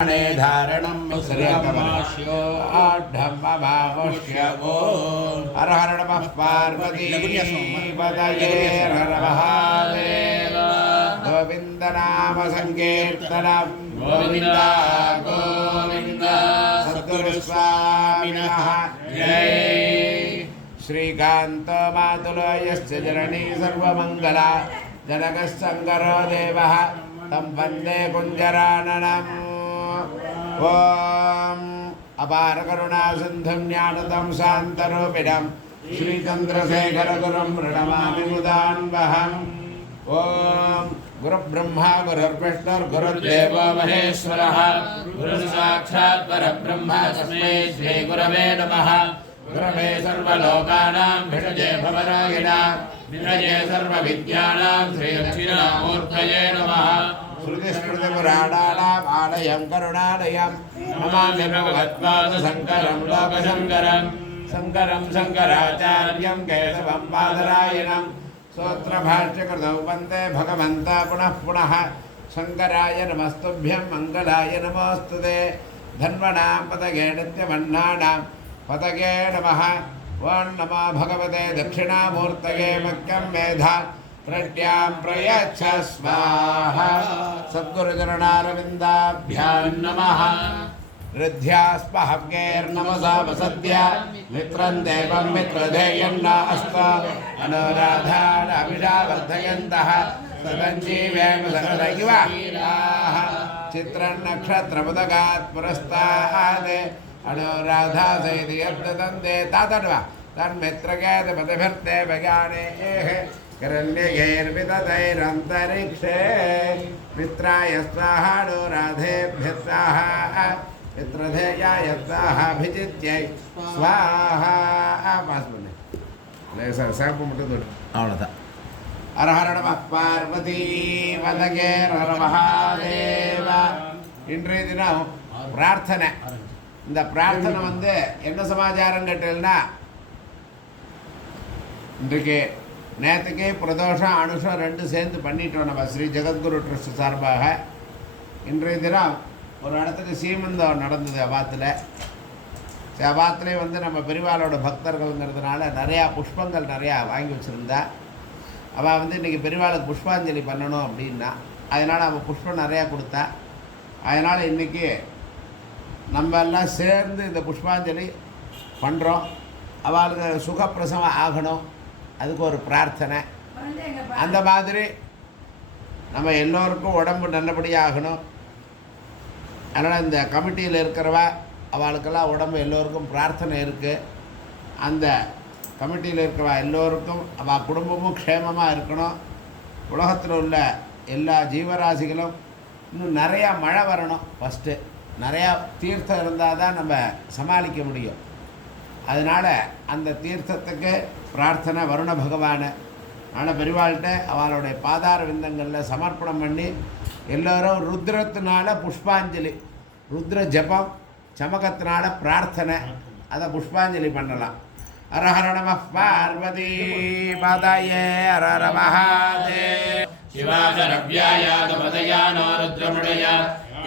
धारणं धम्मभावश्यवो हर हर नमः पार्वती पतये हर महादेव गोविंद नाम संकीर्तनं गोविंद गोविंद सद्गुरु स्वामिनः जय श्रीकांत मातुलयस्य जननी सर्वमंगला जनकशंकरो देवः तं वन्दे कुञ्जराननम् ओम अपार करुणा सिंधुं ज्ञानदं शान्तरूपिणं श्रीचन्द्रशेखर गुरुं प्रणमामि मुदान्वहम् ओम गुरुब्रह्मा गुरुर्विष्णुर्गुरुर्देवो महेश्वरः गुरुसाक्षात् परब्रह्म तस्मै श्रीगुरवे नमः। गुरवे सर्वलोकानां भिषजे भवरोगिणां विषजे सर्वविद्यानां श्रीदक्षिणामूर्तये नमः। श्रुतिस्मृतिपुराणानाम् आलयं करुणालयं नमामि भगवत्पादशङ्करं लोकशङ्करं शङ्करं शङ्कराचार्यं केशवं बादरायणं स्तोत्रभाष्यकृतौ वन्दे भगवन्तः पुनः पुनः। शङ्कराय नमस्तुभ्यं मङ्गलाय नमोऽस्तुते धन्वणां पतगे नित्यमन्नानां पतगे नमः। ॐ नमो भगवते दक्षिणामूर्तये मह्यं मेधा प्रज्ञां प्रयच्छ स्वाहा। सद्गुरुचरणारविन्दाभ्यां नमः। हृद्यास्पहव्यैर्नमसा वसद्य मित्रं देवं मित्रधेयन्नास्त अनुराधानाभिषावर्धयन्तः सदञ्जीवेम सकलैव चित्रन्नक्षत्रमुदगात् पुरस्तात् अनुराधासैति यद्दन्ते तातन्वा तन्मित्रगेतपतिभिर्ते भगानेः करण्यगैर्विदधैरन्तरिक्षे मित्राय स्वाहा अनुराधेभ्यः स्वाहा मित्रधेयाय स्वाहा अभिजित्यै स्वाहा पास्मने लेसर सांपु मुट्टुदु अवलदा हर हर नमः पार्वती पतगे हर महादेव। இன்றைய தினம் பிரார்த்தனை. இந்த பிரார்த்தனை வந்து என்ன சமாச்சாரம் கேட்டீங்கன்னா, இன்றைக்கு நேற்றுக்கு பிரதோஷம் அனுஷம் ரெண்டு சேர்ந்து பண்ணிட்டோம் நம்ம ஸ்ரீ ஜெகத்குரு ட்ரஸ்ட் சார்பாக. இன்றைய தினம் ஒரு இடத்துக்கு சீமந்தம் நடந்தது அபாத்தில். அபாத்துலேயே வந்து நம்ம பெரியவாளோட பக்தர்கள்ங்கிறதுனால நிறையா புஷ்பங்கள் நிறையா வாங்கி வச்சுருந்தா. அவள் வந்து இன்றைக்கி பெரியவாளுக்கு புஷ்பாஞ்சலி பண்ணணும் அப்படின்னா, அதனால் அவள் புஷ்பம் நிறையா கொடுத்தா. அதனால் இன்றைக்கி நம்ம எல்லாம் சேர்ந்து இந்த புஷ்பாஞ்சலி பண்ணுறோம். அவளுக்கு சுகப்பிரசவம் ஆகணும், அதுக்கு ஒரு பிரார்த்தனை. அந்த மாதிரி நம்ம எல்லோருக்கும் உடம்பு நல்லபடியாக ஆகணும். அதனால் இந்த கமிட்டியில் இருக்கிறவா அவளுக்கெல்லாம் உடம்பு எல்லோருக்கும் பிரார்த்தனை இருக்குது. அந்த கமிட்டியில் இருக்கிறவா எல்லோருக்கும் அவள் குடும்பமும் க்ஷேமமாக இருக்கணும். உலகத்தில் உள்ள எல்லா ஜீவராசிகளும் இன்னும் நிறையா மழை வரணும். ஃபஸ்ட்டு நிறையா தீர்த்தம் இருந்தால் தான் நம்ம சமாளிக்க முடியும். அதனால் அந்த தீர்த்தத்துக்கு பிரார்த்தனை வருண பகவானை ஆனால் பெரியவாள்கிட்ட அவளுடைய பாதார விந்தங்களில் சமர்ப்பணம் பண்ணி எல்லோரும் ருத்ரத்தினால புஷ்பாஞ்சலி, ருத்ர ஜபம் சமகத்தினால பிரார்த்தனை, அதை புஷ்பாஞ்சலி பண்ணலாம். ஹர ஹர நமः பார்வதி பதயே ஹர ஹர மகாதேவ. சிவாசரவ்யாயாதமதயானோ ருத்ரமுடயா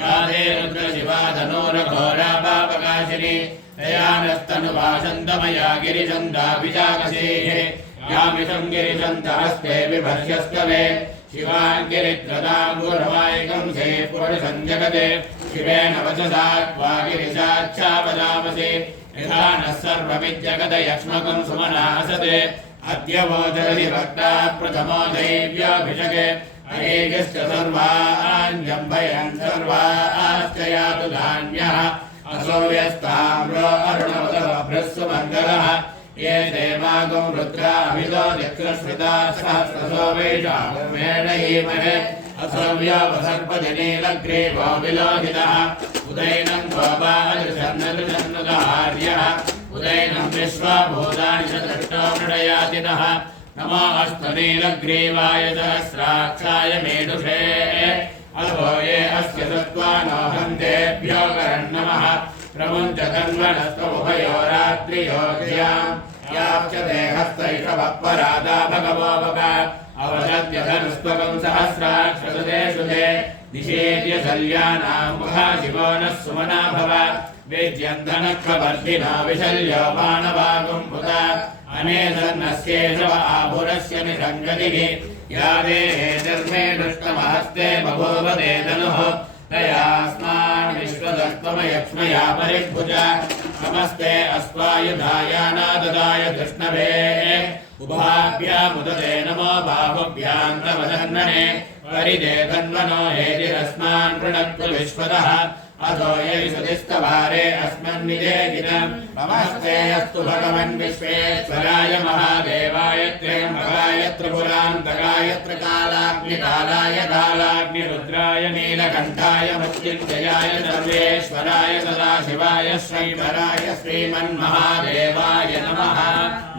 யாதே ருத்ர சிவாதனோரഘോരാபாபகாசினி தயானஸ்தனுவாசந்தமயா கிரிசந்தாபிஜாகசேः யாமிஷம் கிரிசந்தஹஸ்தே விபர்யஸ்தவே शिवाङ्गिरित्रदाङ्गुरवायकं से पुरुषञ्जगते शिवेन वचसा त्वा गिरिशाच्छावदामसे यथा नः सर्वमिज्जगदयक्ष्मकं सुमनासते अद्य वोचरति भक्ता प्रथमो दैव्याभिषके अरेगश्च सर्वाञ्जम्भयन् सर्वाश्च यातु धान्यः असो यस्ताम्रो अरुणवतभ्रस्सु मङ्गलः ये देवागं रुद्राभितो दक्षश्रिता सहस्रसो वैशाखमेणयीमहे असव्यावसर्पजनीलग्रीवो विलोहितः उदैनं गोपादृशन्नदृशन्नुदार्यः उदैनं विश्वभूतानि चतुष्टो मृडयातिनः नमो अस्तनीलग्रीवाय सहस्राक्षाय मेढुषे अल्पो ये अस्य सत्त्वानो हन्तेभ्यो करन्नमः प्रमुञ्च तन्वनस्तमुभयोरात्रियोग्याम् याप्य देहस्तैषवपरादा भगवो भव अवदत्यधनुस्त्वकं सहस्राक्षसुतेषु ते निषेद्य शल्यानां मुखा शिवो नः सुमना भव वेद्यन्धनक्ववर्धिनो विशल्यो बाणवागुम्भुत अनेसन्नस्येषव आभुरस्य निषङ्गतिः या देहेर्मे दुष्टमहस्ते बभूव ते धनुः तयास्मान् विश्वदत्वमयक्ष्मया परिभुज नमस्ते अस्वायुधायानाददाय कृष्णवे उभाभ्यामुदते नमो बाहुभ्यां तव धन्वने परिदे धन्वनो हेतिरस्मान् पृणक्तु विश्वतः अथो यैषुधिस्तवारे अस्मन्निदेगिनम् नमस्ते अस्तु भगवन् विश्वेश्वराय महादेवाय त्र्यम्बकाय त्रिपुरान्तकाय त्रिकालाग्निकालाय कालाग्निरुद्राय नीलकण्ठाय मृत्युञ्जयाय सर्वेश्वराय सदाशिवाय श्रीधराय श्रीमन्महादेवाय नमः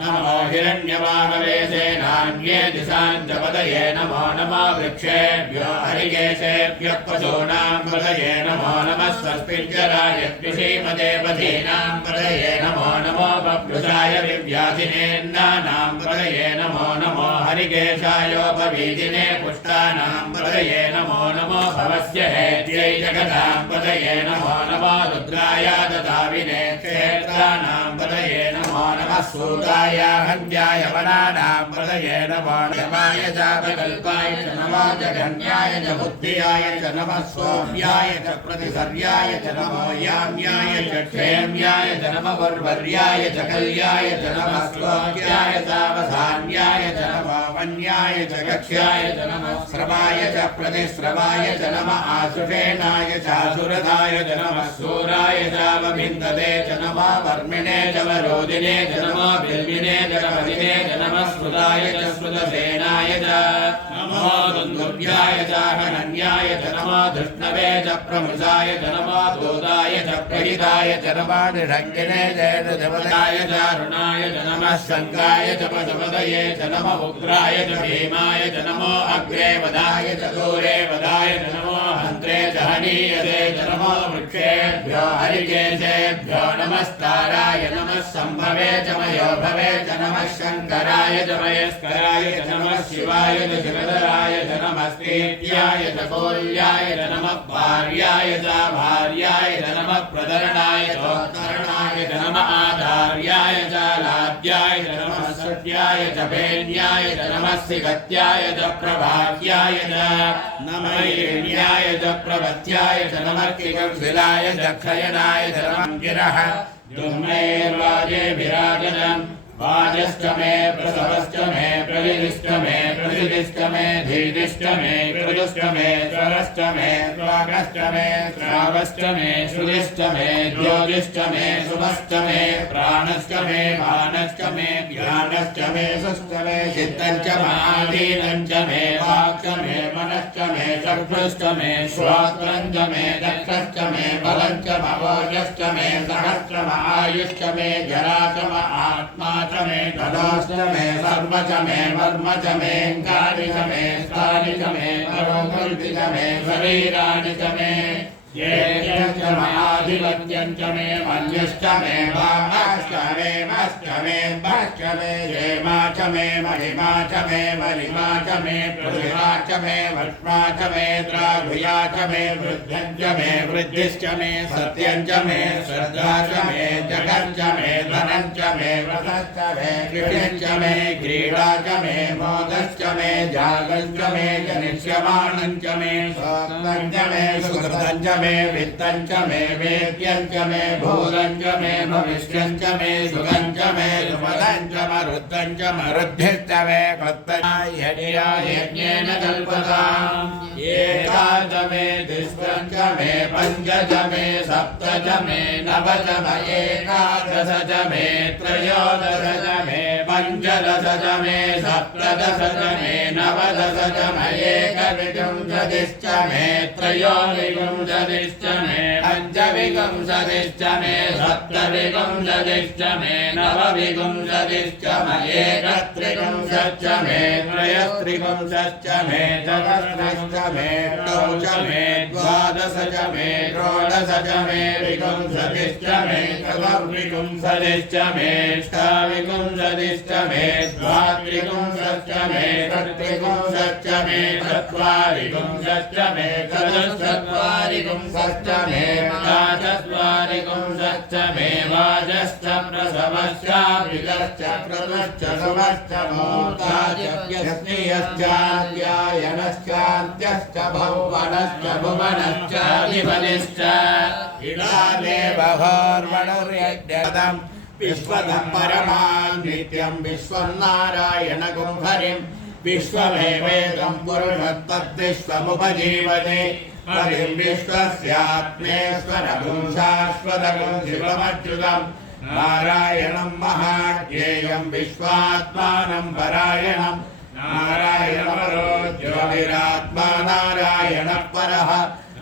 नमो हिरण्यवाहवे सेनान्ये दिशाञ्जपदये नमो नमो वृक्षेभ्यो हरिकेशेभ्यः पशूनां पदये नमो नमः स्वस्तिञ्जराय द्विषीमते पथीनां पदये नमो नमो बभ्रुषाय विव्याधिनेन्नानां पदये नमो नमो हरिकेशायोपवीदिने पुष्टानां पदये नमो नमो भवस्य हेत्यै जगतां पदये नमो नमो रुद्राय ददाविने क्षेत्राणां पदये नमो नमः सूताय हन्याय वनानां पदये नमो नमाय जापकल्पाय च नमो जगन्याय च बुद्धियाय च नमः सोम्याय च प्रतिसर्याय च नमो याम्याय च क्षेम्याय च नमः वर्वर्याय च कल्याय च नमः श्लोक्याय चावधान्याय च नमो वन्याय च कक्ष्याय च नमः श्रवाय च प्रतिश्रवाय च नमः आशुषेणाय च आसुरथाय च नमः शूराय चावभिन्दते च नमः वर्मिणे च वरोदिने च नमो बिल्विने च कवदिने च नमः श्रुताय च श्रुतसेनाय च नमो दुन्दुभ्याय च हनन्याय च नमो धृष्णवे च प्रमृषाय च नमो दूताय च प्रहिताय च नमः निषङ्गिने च देवताय च अरुणाय च नमः शङ्काय च पशुपतये च नमः उग्राय च भीमाय च नमो अग्रे वदाय च दूरे वदाय च नमो हन्त्रे च हनीयते च नमो वृक्षेभ्यो हरिकेशेभ्यो नमस्ताराय नमः सम्भवे च मयो भवे च नमः शङ्कराय च मयस्कराय च नमः शिवाय च शिवधराय च नमः स्त्रीत्याय च कोल्याय च नमः भार्याय च भार्याय च नमः प्रदरणाय चोत्तरणाय च नमः आधार्याय च लाद्याय च नमः सत्याय च भेन्याय च नमः सिगत्याय च प्रभात्याय च नमः ईण्याय च प्रवत्याय च नमः किगंशिलाय च क्षयनाय च नमः गिरः दुर्मैर्वाजे विराजनम् वाजश्च मे प्रसवश्च मे प्रविदिश्च मे प्रसिदिश्च मे धीदिश्च मे कृदुश्च मे स्वरश्च मे स्वागश्च मे श्रावश्च मे श्रुतिश्च मे ज्योतिश्च मे शुभश्च मे प्राणश्च मे मानश्च मे ज्ञानश्च मे सुश्च मे चित्तञ्च मादीनञ्च मे वाक्च मे मनश्च मे चक्षुश्च मे श्रोत्रञ्च मे दक्षश्च मे बलञ्च मवोजश्च मे सहस्रम आयुश्च मे जरा च म आत्मा च मे तदाश्च मे सर्व च मे मर्म च मे कानि च मे स्थानि च मे परोकृति च मे शरीराणि च मे येऽश्च महाधिपत्यं च मे मन्यश्च मे वामश्च मे मश्च मे भश्च मे हेमा च मे महिमा च मे वलिमा च मे प्रतिभा च मे वक्ष्मा च मे द्राघुया च मे वृद्ध्यं च मे वृद्धिश्च मे सत्यं च मे श्रद्धा च मे जगं च मे धनं च मे व्रतश्च मे कृतिं च मे क्रीडा च मे मोदश्च मे जागं च मे जनिष्यमाणं च मे स्वप्नं च मे सुकृतं च मे वित्तं च मे वेद्यं च मे भूलं च मे भविष्यं च मे सुखं च मे सुपदं च मरुद्धं च मरुद्धिश्च मे यज्ञेन कल्पताम् एका च मे दिष्टं च मे पञ्च च मे सप्त च मे नव च मे एकादश च मे त्रयोदश च मे पञ्चदश च मे सप्तदश च मे नवदश च मे एकविंशतिश्च मे त्रयोविंशतिश्च मे पञ्चविंशतिश्च अष्टविंशतिश्च मे सप्तविंशतिश्च मे नवविंशतिश्च मे एकत्रिंशच्च मे त्रयस्त्रिंशच्च मे चतुस्रश्च मे नौ च मे द्वादश च मे षोडश च मे विंशतिश्च मे चतुर्विंशतिश्च मे अष्टाविंशतिश्च मे द्वात्रिंशच्च मे षट्त्रिंशच्च मे चत्वारिंशच्च मे चतुश्चत्वारिंशच्च मे पञ्चचत्वारिंशच्च मे वाजश्च प्रसवश्चाभिगश्च क्रतुश्च शुभश्च मुहूर्ताद्यश्च भौवनश्च भुवनश्चाधिपतिश्च इडाने बभोर्वणुर्यज्ञदम् विश्वदं परमां नित्यं विश्वं नारायणगुं हरिं विश्वमेवेदं पुरुषस्तद्विश्वमुपजीवते हरिं विश्वस्यात्मेश्वरगुं शाश्वतगुं शिवमच्युतं नारायणं महाज्ञेयं विश्वात्मानं परायणं नारायणपरो ज्योतिरात्मा नारायणः परः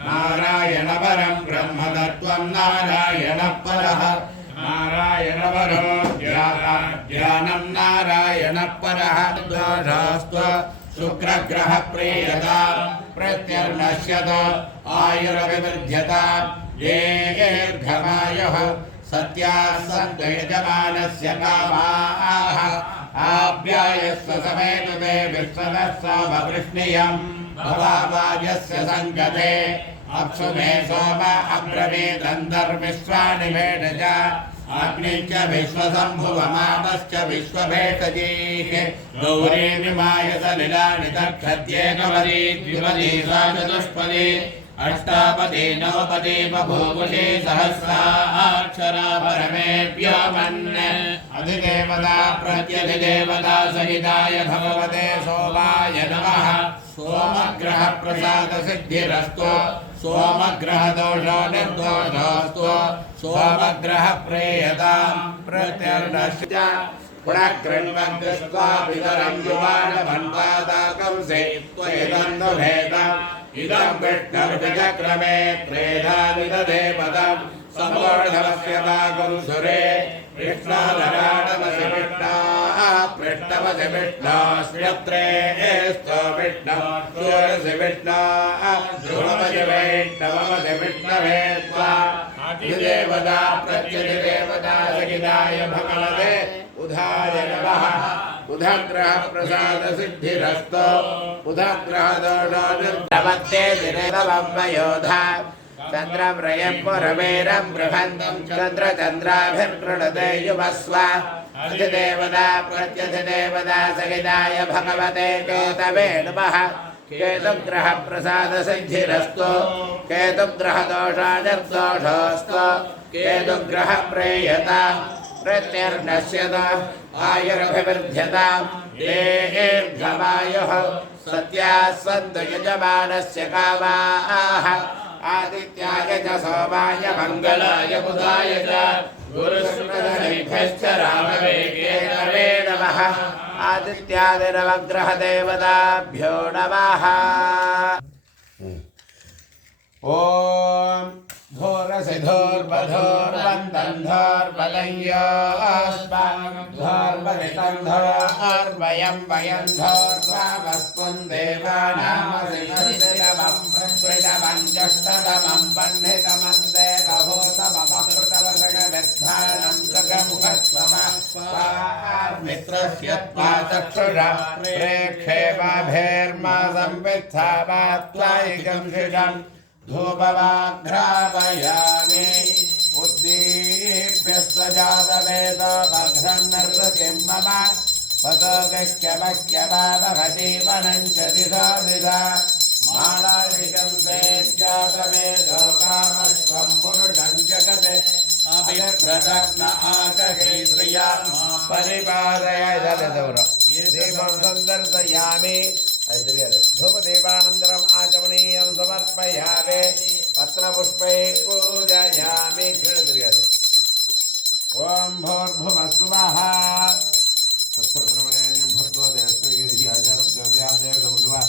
नारायणपरं ब्रह्मतत्त्वं नारायणः परः नारायणपरो ज्ञानं नारायणः परः दोषास्त्व शुक्रग्रहप्रियता प्रत्यर्नश्यत आयुरविवृध्यता दीर्घमायुः सत्याः सन्तु यजमानस्य कामाः आप्यायस्व समेतुते विश्वतः सोमवृष्णियं भवावाजस्य सङ्गते अप्सु मे सोम अब्रवीदन्तर्विश्वानि भेषज अग्नि च विश्वसम्भुवमापश्च विश्वभेषजीः गौरी विमाय सलिलानि तक्षत्येकपदी द्विपदी सा चतुष्पदी अष्टापदी नवपदी बभूवुषे सहस्राक्षरा परमेभ्यो मन्ये अधिदेवता प्रत्यधिदेवता सहिताय भगवते सोमाय नमः सोमग्रह प्रसाद सिद्धिरस्तु सोमग्रह दोषो निर्दोषोऽस्तु सोमग्रह प्रेयतां प्रत्यर्नश्च पुनः कृण्वन्त्वा पितरं युवानमन्वादाकं सेत्वैदन्तुभेदम् इदं विष्णुर्विचक्रमे त्रेधानिददेवतं समोढवस्यतागुं सुरे विष्णोधराणमसि विष्णाः पृष्ठवसि विष्णोऽस्यत्रेस्तो विष्णो सूरसि विष्णाः ध्रुवमसि वैष्णवमसि विष्णवे त्वा अधिदेवता प्रत्यधिदेवता सहिताय भगवते उधाय नमः उधग्रह प्रसाद सिद्धिरस्तो उधग्रह दोषोऽनिर्भवत्ते दिनेतवम्मयोधा चन्द्रं रयं पुरवीरं बृहन्तं चन्द्रचन्द्राभिर्गृणते युवस्व अधिदेवता प्रत्यधिदेवता सहिताय भगवते केतवे नमः केतुग्रह प्रसाद सिद्धिरस्तो केतुग्रह दोषानिर्दोषोऽस्तु केतुग्रह प्रेयता प्रत्यर्नश्यत आयुरभिवृध्यतां दीर्घमायुः सत्याः सन्तु यजमानस्य कामाः आदित्याय च सोमाय मङ्गलाय बुधाय च गुरुशुक्रशनिभ्यश्च रामवेगेतवे नमः आदित्यादिनवग्रहदेवताभ्यो नमः ॐ धोरसिधोर्बधोर्बन्धन्धोर्बलय्योऽस्माकं वयं धोर्वामस्त्वं देवानामसिषदिलमं वृषभञ्जष्टतमं बह्नितमन्दे बभूतमभकृतवसगविद्धानं जगमुखस्वमित्रस्य त्वा चक्षुषा प्रेक्षेमाभेर्मा संवित्थामा त्वायिकं शिषम् धूपमाघ्रापयामि उद्दीप्यस्वजातवेदो भद्रं नृतिं मम वतो गह्यमह्यमावहजीवनं च दिशा दिशा मालाशिकं सेज्जातवेदो कामस्वं पुरुषं जगते अभिभ्रदग्न आकहे प्रिया परिपालय दलदौर दीपं सन्दर्शयामि धूपदीपानन्तरम् आचमनीयं समर्पयामि पत्रपुष्पैः पूजयामि क्रीडद्रियते ॐ भूर्भुवः स्वः तत्सवितुर्वरेण्यं भर्गो देवस्तु गिरिः अजरब्जोदयादेवमृद्वा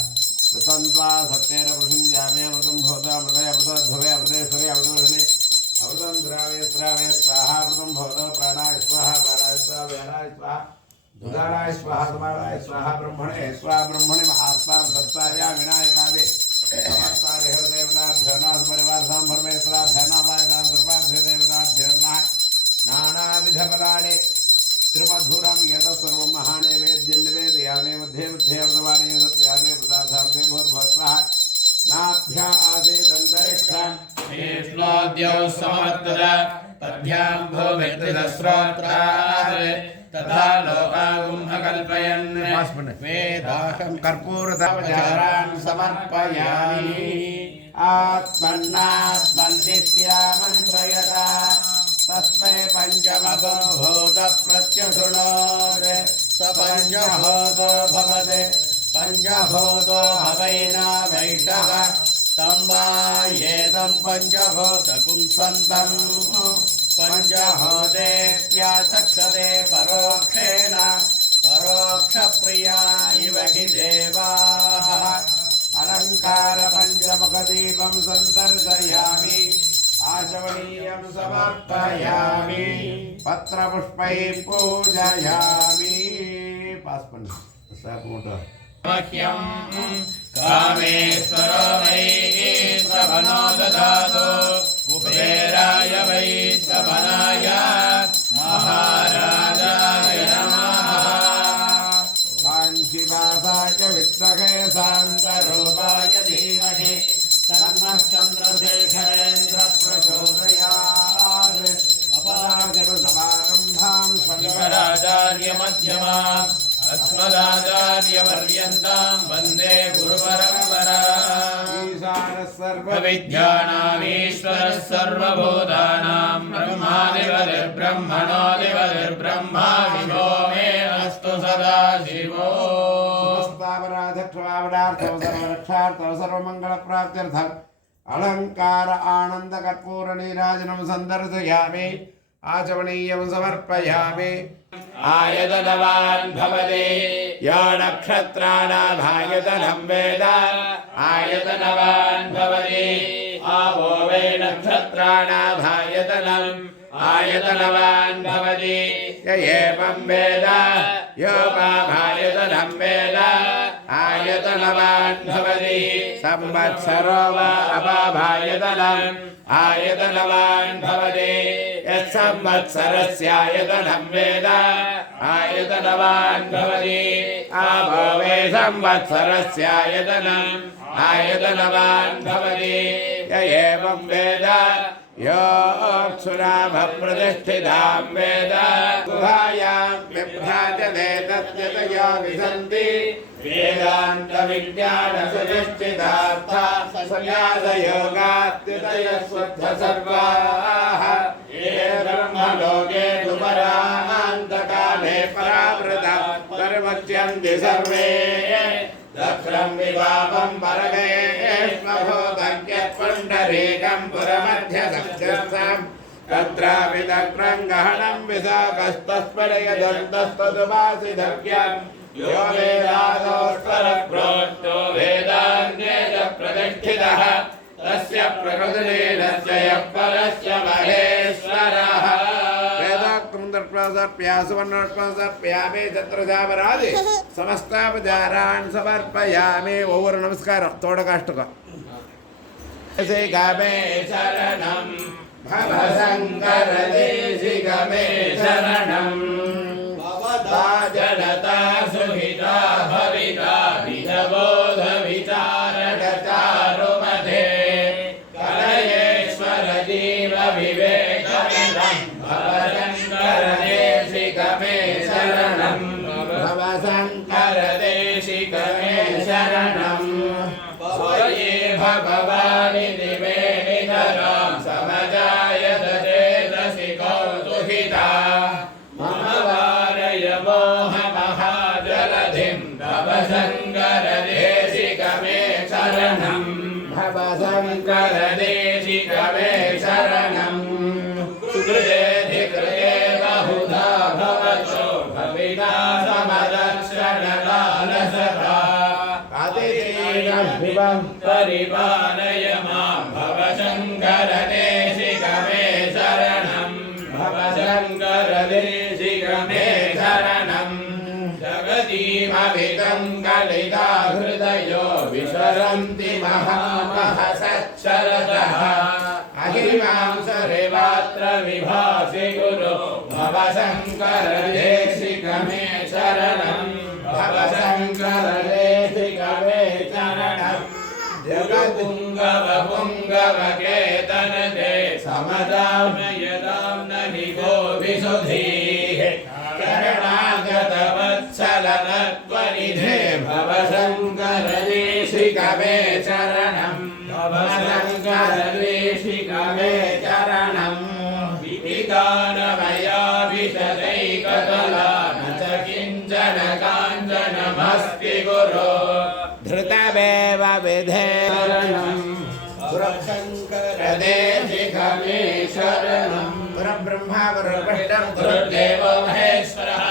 ऋतन्त्वा सत्येन प्रसञ्जामि अमृतं भवता अमृतय अमृतध्रुवे अमृतेश्वरे अमृतवर्षणे वर्तत पद्भ्यां भूमिर्दस्रोत्रात् तथा लोकागुम्ह कल्पयन् वेदाहं कर्पूरतापचारान् समर्पयामि आत्मन्नात्मन्नित्या मन्त्रयता तस्मै पञ्चमभूतप्रत्यशृणोत् स पञ्चभूतो भवते पञ्चभूतो हवैना वैषः तं वा एतं पञ्चभूतकुं सन्तम् पञ्चभूतेत्यासक्तते परोक्षेण परोक्षप्रिया इव हि देवाः अलङ्कारपञ्चमुखदीपं सन्दर्शयामि आचमनीयं समर्पयामि पत्रपुष्पैः पूजयामि मह्यं कामेश्वरो वै श्रवणो ददातु कुबेराय वै श्रवणाय महाराजाय नमः काञ्चीवासाय विद्महे शान्तरूपाय धीमहि तन्नः चन्द्रशेखरेन्द्र प्रचोदयात् अपराजनसमारम्भां शङ्कराचार्यमध्यमाम् अस्मदाचार्यपर्यन्तां वन्दे गुरुपरम्पराम् ईशानः सर्वविद्यानामीश्वरः सर्वभूतानां ब्रह्मादिपतिर्ब्रह्मणोऽधिपतिर्ब्रह्मा शिवो मे अस्तु सदा शिवो समस्तापराधक्षमापणार्थं सर्वरक्षार्थं सर्वमङ्गलप्राप्त्यर्थम् अलङ्कार आनन्दकर्पूरनीराजनं सन्दर्शयामि आचमनीयं समर्पयामि आयतनवान् भवति यो नक्षत्राणामायतनं वेद आयतनवान् भवति आवो वै नक्षत्राणामायतनम् आयतनवान् भवति य एवं वेद योपाभायतनं वेद आयतनवान् भवति संवत्सरो वा अपाभायतनम् आयतनवान् भवति यत्संवत्सरस्यायतनं वेद आयतनवान् भवति आवो वै संवत्सरस्यायतनम् आयतनवान् भवति य एवं वेद योऽक्षुराभप्रतिष्ठितां वेद गुहायां विभ्राजते तद्यतया विसन्ति वेदान्तविज्ञानसुनिश्चितार्था संन्यासयोगात्युदयस्वद्धसर्वाः ये ब्रह्मलोके दुपरान्तकाले परावृता कर्मच्यन्ति सर्वे दक्षं विभावं परमेष्मभूतज्ञत्पुण्डरीकं पुरमध्यसख्यस्थं तत्रापि दक्रं गहनं विशाखस्तस्परयदन्तस्तदुपासिधव्यं यो वेदादोत्तरप्रोक्तो वेदान्ये च प्रतिष्ठितः तस्य प्रकृतिलीनस्य यः परस्य महेश्वरः प्यासुवर्णर्पयामे चत्रजावरादि समस्तापचारान् समर्पयामि ओवर नमस्कार तोडकाष्टक से गामे शरणं भवशङ्कर देशिकमे शरणं भवता जनता सुहिता भविता विजबोध विचारणचारुमते कलयेश्वर जीव विवेकमिदं भवशङ्कर देशिकमे शरणं भवशङ्कर देशिकमे शरणं स्वये भगवानि दिवे निधरां समजायत चेतसि कौतुहिता मम वारय मोहमहाजलधिं भवशङ्कर देशिकमे शरणं भवशङ्कर देशिकमे शरणं सुकृतेऽधिकृते बहुधा भवतो भविता समदर्शनलालसता परिपालय मां भवशङ्कर देशिकमे शरणं भवशङ्कर देशिकमे शरणं जगतीमभितं कलिता हृदयो विस्मरन्ति महामहसच्छरदः अहिमांसरिवात्र विभासि गुरु भवशङ्कर देशिकमे शरणं भवशङ्कर देशिकमे शरणं जगपुङ्गव पुङ्गव केतन ते ममतां न यदां न हि गोविसुधीः शरणागतवत्सलनत्वनिधे भवशङ्करदेशिकमे शरणम् भवशङ्करदेशिकमे शरणम् विधिगानमया विशदैकतला न च किञ्चन काञ्चनमस्ति गुरो धृतमेव विधे शरणम् गुरुशङ्करदेशिकमे शरणम् गुरुब्रह्मा गुरुर्विष्णुः गुरुर्देवो महेश्वरः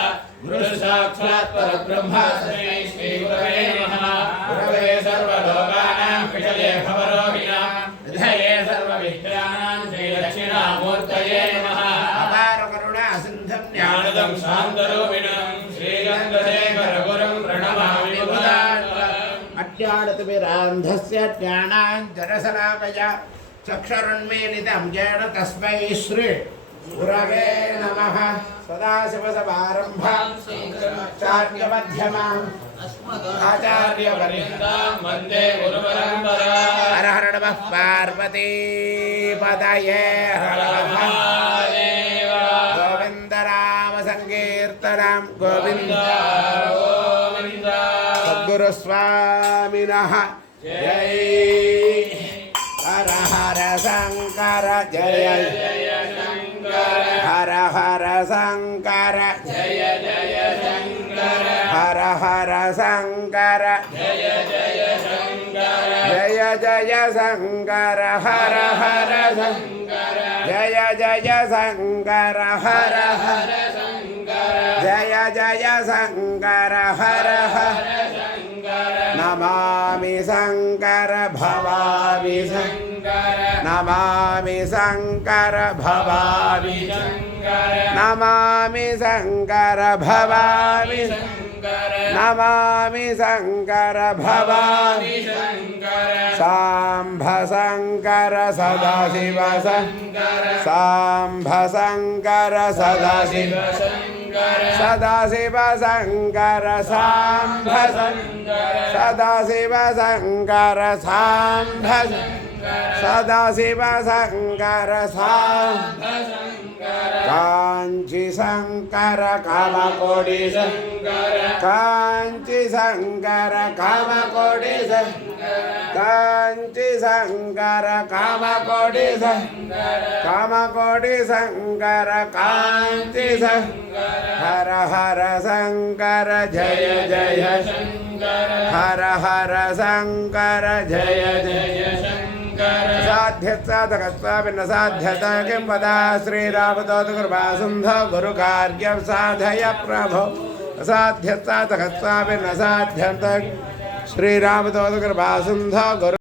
गुरुसाक्षात् परब्रह्म तस्मै श्रीगुरवे नमः गुरवे सर्वलोकानां विषये भवरोगिणां निधये सर्वविद्यानां श्रीदक्षिणामूर्तये नमः अपार करुणा सिन्धुं ज्ञानदं शान्तरूपिणं श्रीगङ्गशेखरगुरुं प्रणमामि मुदान्वयम् अट्याडतुभिरान्धस्य ज्ञानाञ्जनशलाकया चक्षुरुन्मीलितं येन तस्मै श्री गुरवे नमः सदाशिवसमारम्भां शङ्कराचार्यमध्यमाम् आचार्यपर्यन्तां वन्दे गुरुपरम्पराम् हर हर नमः पार्वतीपतये हर हर महादेव गोविन्द नाम संकीर्तनं गोविन्द गोविन्द सद्गुरुस्वामिनः जय हर हर शङ्कर जय जय शङ्कर हर हर शङ्कर जय जय शङ्कर हर हर शङ्कर जय जय शङ्कर जय जय शङ्कर हर हर शङ्कर जय जय शङ्कर हर हर शङ्कर जय जय शङ्कर हर हर शङ्कर नमामि शङ्कर भवामि शङ्कर नमामि शङ्कर भवामि शङ्कर नमामि शङ्कर भवामि शङ्कर नमामि शङ्कर भवामि शङ्कर साम्भ शङ्कर सदाशिव शङ्कर साम्भ शङ्कर सदाशिव शङ्कर सदाशिव शङ्कर साम्भ सदाशिव शङ्कर साम्भ सदाशिव शङ्कर साम्भ काञ्ची शङ्कर कामकोटि शङ्कर काञ्ची शङ्कर कामकोटि काञ्ची शङ्कर कामकोटि कामकोटि शङ्कर काञ्ची हर हर शङ्कर जय जय शङ्कर हर हर शङ्कर जय जय शङ्कर साध्यत्साधकत्वापि न साध्यत किं वदा श्रीरामदूतकृपासिन्धो गुरुकार्यं साधय प्रभो साध्यत्साधकत्वापि न साध्यत श्रीरामदूतकृपासिन्धो गुरु